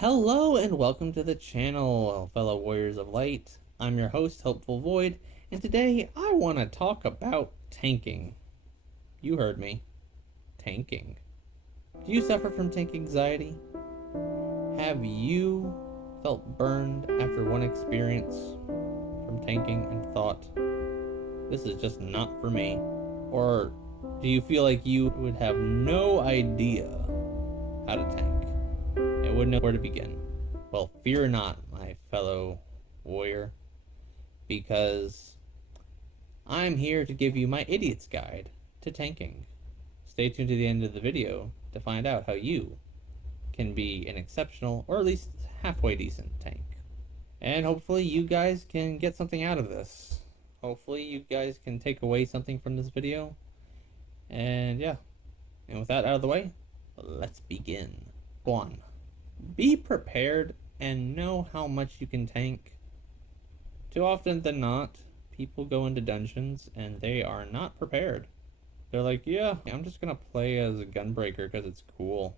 Hello and welcome to the channel, fellow Warriors of Light. I'm your host, Hopeful Void, and today I want to talk about tanking. You heard me. Tanking. Do you suffer from tank anxiety? Have you felt burned after one experience from tanking and thought, this is just not for me? Or do you feel like you would have no idea how to tank? I wouldn't know where to begin. Well, fear not, my fellow warrior, because I'm here to give you my idiot's guide to tanking. Stay tuned to the end of the video to find out how you can be an exceptional, or at least halfway decent tank. And hopefully you guys can get something out of this. Hopefully you guys can take away something from this video. And yeah, and with that out of the way, let's begin. 1. Be prepared and know how much you can tank. Too often than not, people go into dungeons and they are not prepared. They're like, yeah, I'm just gonna play as a gunbreaker because it's cool.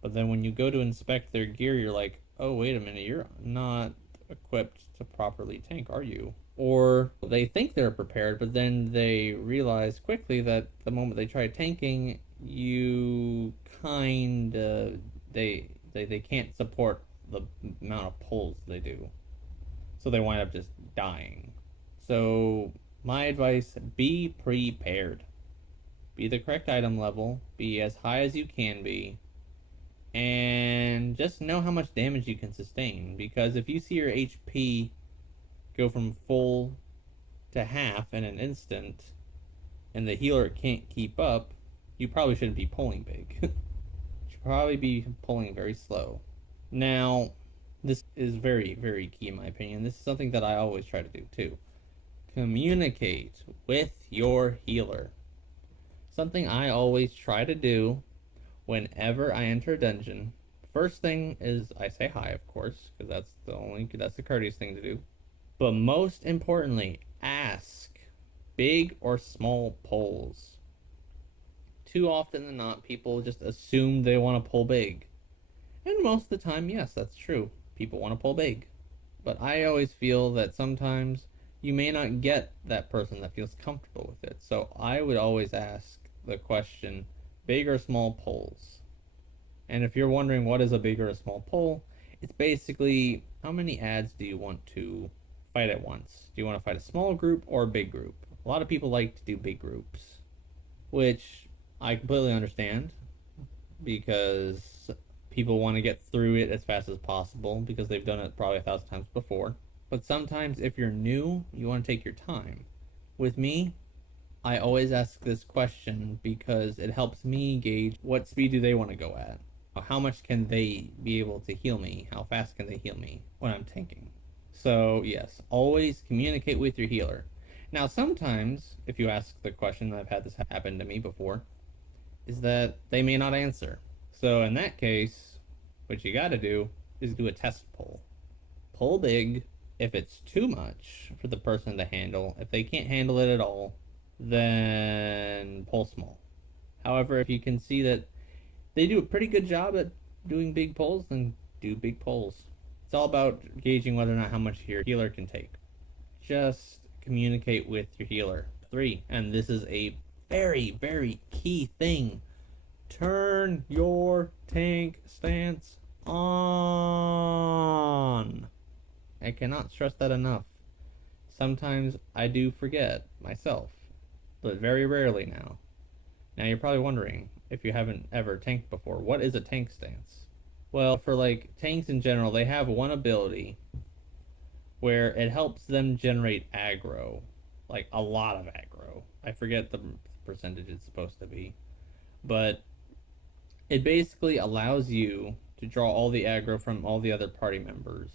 But then when you go to inspect their gear, you're like, oh, wait a minute, you're not equipped to properly tank, are you? Or they think they're prepared, but then they realize quickly that the moment they try tanking, you they can't support the amount of pulls they do. So they wind up just dying. So my advice, be prepared. Be the correct item level, be as high as you can be, and just know how much damage you can sustain. Because if you see your HP go from full to half in an instant, and the healer can't keep up, you probably shouldn't be pulling big. Probably be pulling very slow. Now, this is very, very key in my opinion. This is something that I always try to do too. Communicate with your healer. Something I always try to do whenever I enter a dungeon. First thing is I say hi, of course, because that's the courteous thing to do. But most importantly, ask big or small pulls. Too often than not, people just assume they want to pull big. And most of the time, yes, that's true. People want to pull big. But I always feel that sometimes you may not get that person that feels comfortable with it. So I would always ask the question, big or small pulls? And if you're wondering what is a big or a small pull, it's basically how many ads do you want to fight at once? Do you want to fight a small group or a big group? A lot of people like to do big groups, which I completely understand, because people want to get through it as fast as possible because they've done it probably 1,000 times before. But sometimes if you're new, you want to take your time. With me, I always ask this question because it helps me gauge what speed do they want to go at. How much can they be able to heal me? How fast can they heal me when I'm tanking? So yes, always communicate with your healer. Now sometimes, if you ask the question, I've had this happen to me before, is that they may not answer. So in that case, what you gotta do is do a test pull. Pull big if it's too much for the person to handle. If they can't handle it at all, then pull small. However, if you can see that they do a pretty good job at doing big pulls, then do big pulls. It's all about gauging whether or not how much your healer can take. Just communicate with your healer. 3, and this is a very, very key thing. Turn your tank stance on. I cannot stress that enough. Sometimes I do forget myself, but very rarely now. Now you're probably wondering, if you haven't ever tanked before, what is a tank stance? Well, for like tanks in general, they have one ability where it helps them generate aggro, like a lot of aggro. I forget the percentage it's supposed to be, but it basically allows you to draw all the aggro from all the other party members,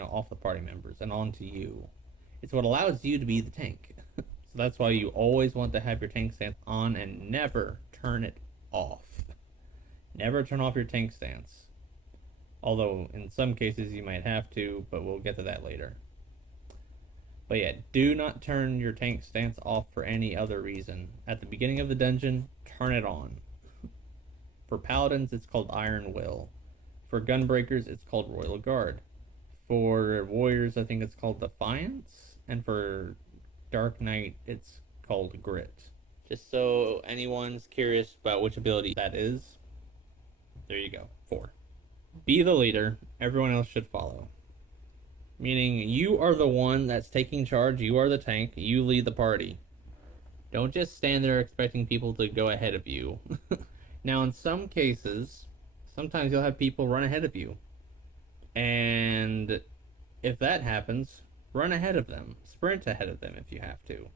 off the party members and onto you. It's what allows you to be the tank. So that's why you always want to have your tank stance on and never turn it off. Never turn off your tank stance. Although in some cases you might have to, but we'll get to that later. But yeah, do not turn your tank stance off for any other reason. At the beginning of the dungeon, turn it on. For paladins, it's called Iron Will. For Gunbreakers, it's called Royal Guard. For Warriors, I think it's called Defiance. And for Dark Knight, it's called Grit. Just so anyone's curious about which ability that is, there you go. 4. Be the leader, everyone else should follow. Meaning you are the one that's taking charge, you are the tank, you lead the party. Don't just stand there expecting people to go ahead of you. Now, in some cases, sometimes you'll have people run ahead of you. And if that happens, run ahead of them. Sprint ahead of them if you have to.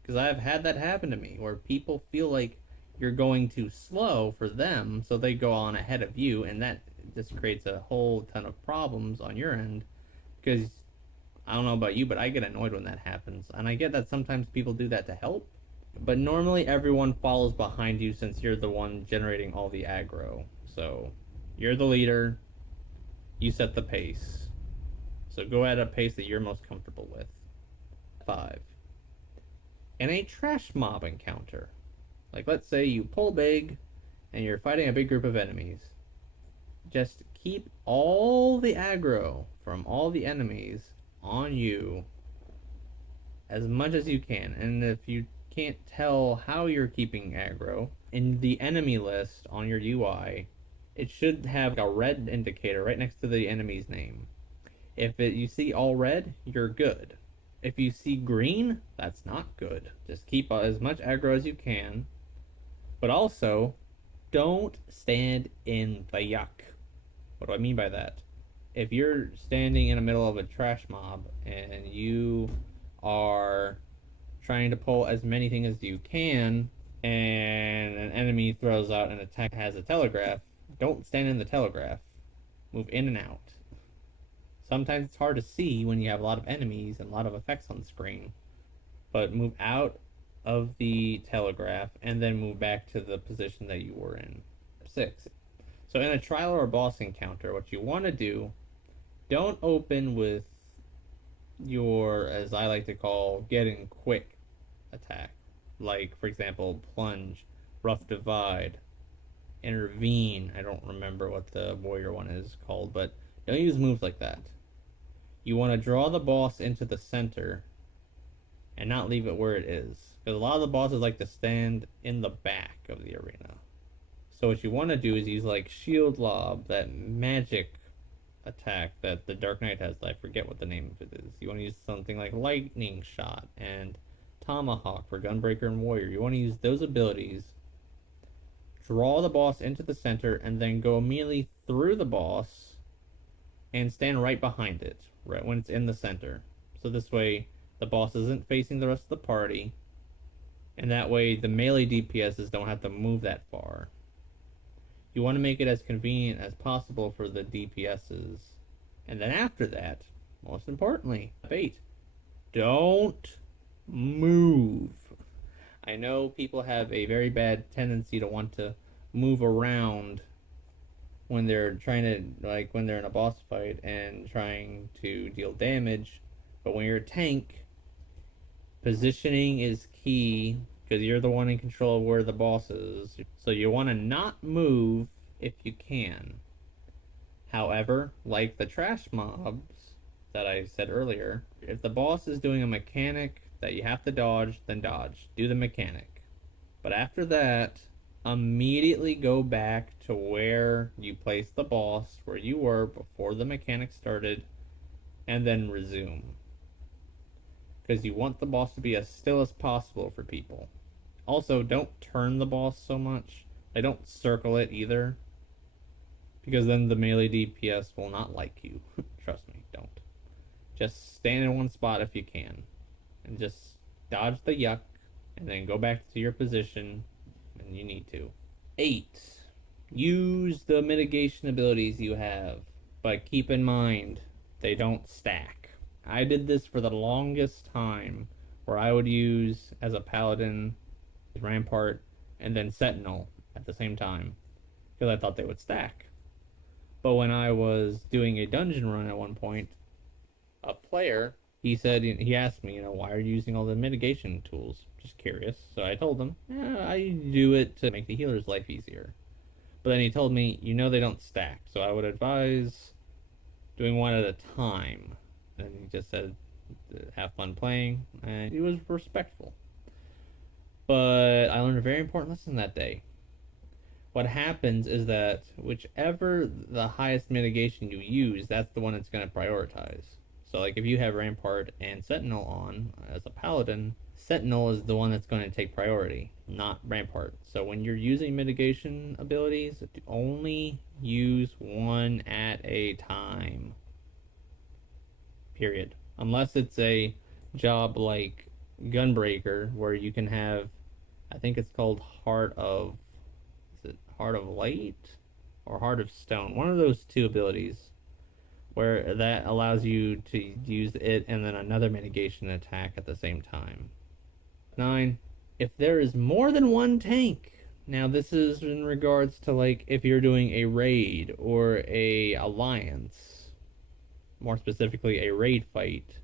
Because I've had that happen to me, where people feel like you're going too slow for them, so they go on ahead of you, and that just creates a whole ton of problems on your end. Because I don't know about you, but I get annoyed when that happens. And I get that sometimes people do that to help, but normally everyone follows behind you since you're the one generating all the aggro. So you're the leader, you set the pace. So go at a pace that you're most comfortable with. 5. In a trash mob encounter, like let's say you pull big and you're fighting a big group of enemies, just keep all the aggro from all the enemies on you as much as you can. And if you can't tell how you're keeping aggro, in the enemy list on your UI, it should have a red indicator right next to the enemy's name. If you see all red, you're good. If you see green, that's not good. Just keep as much aggro as you can. But also, don't stand in the yuck. What do I mean by that? If you're standing in the middle of a trash mob and you are trying to pull as many things as you can, and an enemy throws out an attack has a telegraph, don't stand in the telegraph. Move in and out. Sometimes it's hard to see when you have a lot of enemies and a lot of effects on the screen, but move out of the telegraph and then move back to the position that you were in. 6. So in a trial or boss encounter, what you want to do, don't open with your, as I like to call, getting quick attack. Like, for example, plunge, rough divide, intervene. I don't remember what the warrior one is called, but don't use moves like that. You want to draw the boss into the center and not leave it where it is. Because a lot of the bosses like to stand in the back of the arena. So what you want to do is use like shield lob, that magic attack that the Dark Knight has. I forget what the name of it is. You want to use something like lightning shot and tomahawk for Gunbreaker and Warrior. You want to use those abilities, draw the boss into the center, and then go immediately through the boss and stand right behind it, right when it's in the center. So this way the boss isn't facing the rest of the party, and that way the melee DPSs don't have to move that far. You want to make it as convenient as possible for the DPSs. And then after that, most importantly, 8. Don't move. I know people have a very bad tendency to want to move around when they're trying to, like when they're in a boss fight and trying to deal damage. But when you're a tank, positioning is key, because you're the one in control of where the boss is. So you want to not move if you can. However, like the trash mobs that I said earlier, if the boss is doing a mechanic that you have to dodge, then dodge. Do the mechanic. But after that, immediately go back to where you placed the boss, where you were before the mechanic started, and then resume. Because you want the boss to be as still as possible for people. Also, don't turn the boss so much. Like, don't circle it either, because then the melee DPS will not like you. Trust me, don't. Just stand in one spot if you can, and just dodge the yuck, and then go back to your position when you need to. 8. Use the mitigation abilities you have, but keep in mind, they don't stack. I did this for the longest time, where I would use, as a paladin, Rampart, and then Sentinel at the same time, because I thought they would stack. But when I was doing a dungeon run at one point, a player, he asked me, why are you using all the mitigation tools? Just curious. So I told him, I do it to make the healer's life easier. But then he told me, you know, they don't stack, so I would advise doing one at a time. And he just said, have fun playing, and he was respectful. But I learned a very important lesson that day. What happens is that whichever the highest mitigation you use, that's the one that's going to prioritize. So, like, if you have Rampart and Sentinel on as a Paladin, Sentinel is the one that's going to take priority, not Rampart. So, when you're using mitigation abilities, only use one at a time. Period. Unless it's a job like Gunbreaker, where you can have, I think it's called Heart of, is it Heart of Light or Heart of Stone? One of those two abilities, where that allows you to use it and then another mitigation attack at the same time. 9. If there is more than one tank, now this is in regards to, like, if you're doing a raid or a alliance, more specifically a raid fight,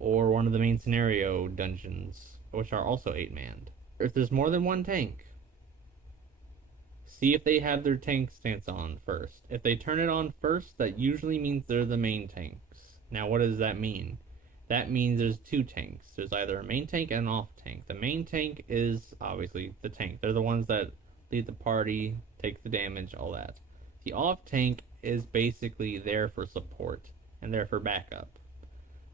or one of the main scenario dungeons, which are also 8-manned. If there's more than one tank, see if they have their tank stance on first. If they turn it on first, that usually means they're the main tanks. Now, what does that mean? That means there's two tanks. There's either a main tank and an off tank. The main tank is obviously the tank. They're the ones that lead the party, take the damage, all that. The off tank is basically there for support and there for backup.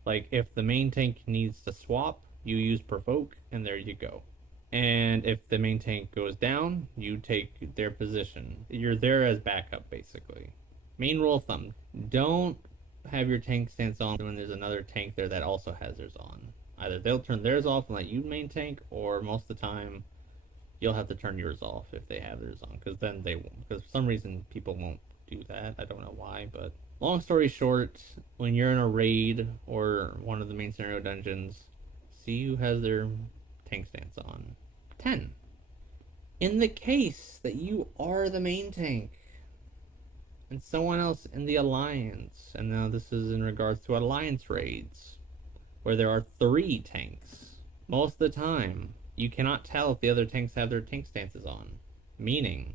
Like, if the main tank needs to swap, you use Provoke, and there you go. And if the main tank goes down, you take their position. You're there as backup, basically. Main rule of thumb, don't have your tank stance on when there's another tank there that also has theirs on. Either they'll turn theirs off and let you main tank, or most of the time, you'll have to turn yours off if they have theirs on, because then they won't. Because for some reason, people won't do that. I don't know why, but long story short, when you're in a raid or one of the main scenario dungeons, see who has their tank stance on. 10. In the case that you are the main tank and someone else in the alliance, and now this is in regards to alliance raids, where there are 3 tanks, most of the time, you cannot tell if the other tanks have their tank stances on, meaning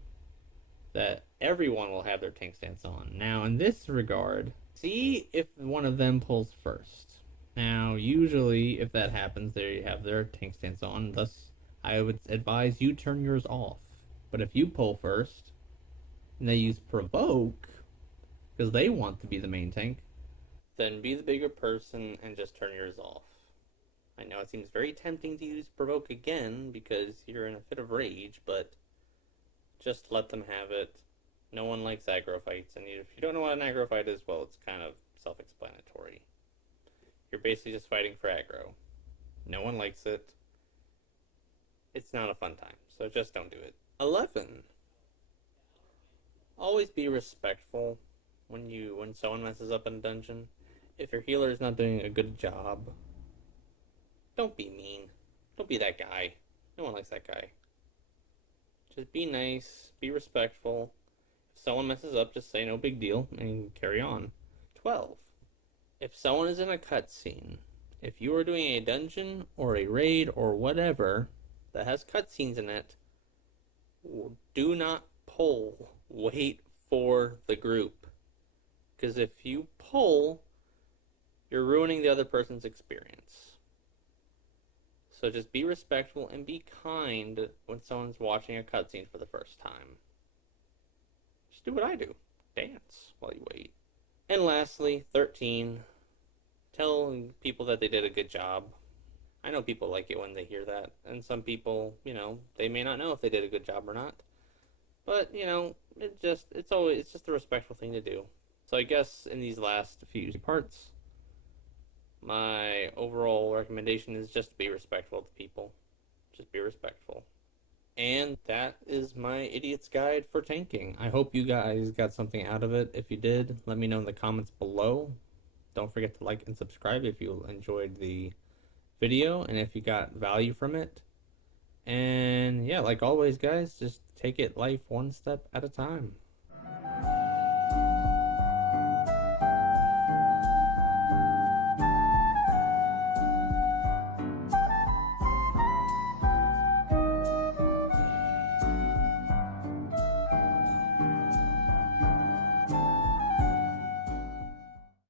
that everyone will have their tank stance on. Now, in this regard, see if one of them pulls first. Now, usually, if that happens, they have their tank stance on, thus, I would advise you turn yours off. But if you pull first, and they use Provoke, because they want to be the main tank, then be the bigger person and just turn yours off. I know it seems very tempting to use Provoke again, because you're in a fit of rage, but just let them have it. No one likes aggro fights, and if you don't know what an aggro fight is, well, it's kind of self-explanatory. You're basically just fighting for aggro. No one likes it. It's not a fun time, so just don't do it. 11. Always be respectful when someone messes up in a dungeon. If your healer is not doing a good job, don't be mean. Don't be that guy. No one likes that guy. Just be nice, be respectful. If someone messes up, just say no big deal and carry on. 12. If someone is in a cutscene, if you are doing a dungeon or a raid or whatever that has cutscenes in it, do not pull. Wait for the group. Because if you pull, you're ruining the other person's experience. So just be respectful and be kind when someone's watching a cutscene for the first time. Just do what I do. Dance while you wait. And lastly, 13. Tell people that they did a good job. I know people like it when they hear that. And some people, they may not know if they did a good job or not. But, it's just a respectful thing to do. So I guess in these last few parts, my overall recommendation is just to be respectful to people. Just be respectful. And that is my idiot's guide for tanking. I hope you guys got something out of it. If you did, let me know in the comments below. Don't forget to like and subscribe if you enjoyed the video and if you got value from it. And yeah, like always, guys, just take it life one step at a time.